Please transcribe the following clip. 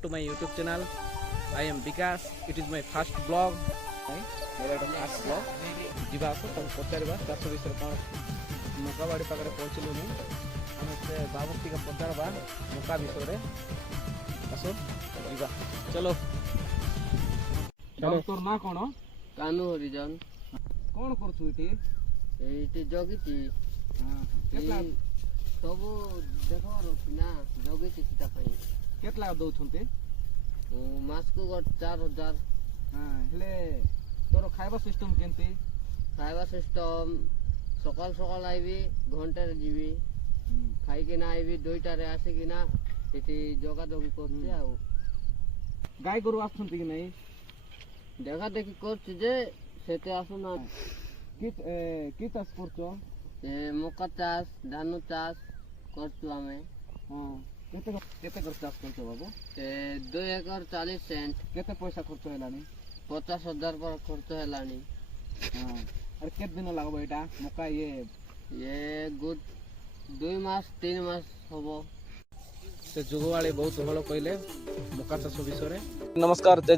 To my YouTube channel. I am Vikas. It is my first vlog. मेरा एक first vlog. जीवा को तब पचारवा चार सौ 20 कौन मका बाड़ी पाकर पहुँचलु नहीं हम से बाबू टी का पचारवा मका विषय रे असो जीवा चलो चलो तोर ना कौन कानू हरिजन कौन करछु इटी एटी जगिची केतला सब देखबार अछि ना जगिची सीता पई केतला दउछन्ते मास को 4000 हां हेले तोर खाइबा सिस्टम केनते खाइबा सिस्टम सकाल सकाल आइबी घंटा रे जीवी खाई के ना आइबी 2टा रे आसे कि ना एटी जगा जगी करते आ गाय गरु आछन्ते कि नहीं देखा देखी करछ जे सेते आसु ना की चाष करछो मका चाष धान चाष करछु आमे हां केते केते कर चाष करछो बाबू 2 एकड़ 40 सेंट केते पैसा खर्च हेलानी 50,000 पर खर्च हेलानी हां अरे केते दिन लागबो एटा मका ये गुड 2 मास 3 मास होबो से जुगवाले बहुत भलो कहले मका चाष विषय रे नमस्कार जय